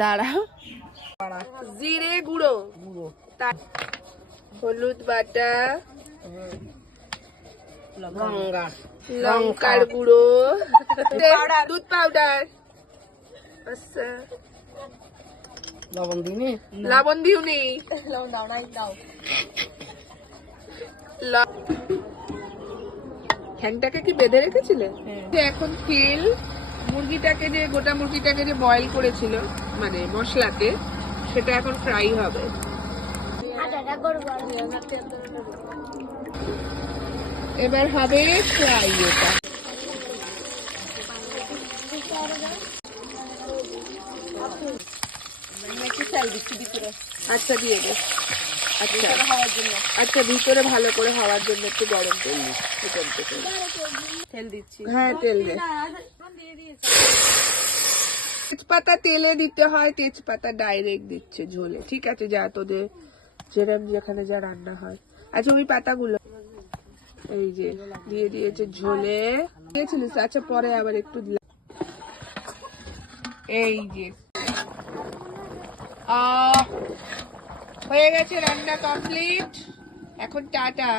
দাঁড়াও, জিরে গুঁড়ো, হলুদ বাটা, লঙ্কার গুঁড়ো, দুধ পাউডার, আচ্ছা লবণ দিওনি, ঠ্যাংটাকে কি বেঁধে রেখেছিলে? এখন তেল, মুরগিটাকে যে গোটা মুরগিটাকে যে বয়েল করেছিল মানে মশলাতে, সেটা এখন ফ্রাই হবে। এবার হবে ফ্রাই এটা। আচ্ছা দিয়ে দে। আচ্ছা আচ্ছা, ভিতরে ভালো করে হওয়ার জন্য একটু গরম তেল দিচ্ছি। হ্যাঁ তেল দে। তেজপাতা তেলে দিতে হয়, তেজপাতা ডাইরেক্ট দিচ্ছে ঝোলে। ঠিক আছে, যা তোদের যেরকম যেখানে যা রান্না হয়। আচ্ছা ওই পাতাগুলো এই যে দিয়ে দিয়েছে ঝোলে, দিয়েছিলিস? আচ্ছা পরে আবার একটু দিলাম। এই যে হয়ে গেছে, রান্না কমপ্লিট। এখন টাটা।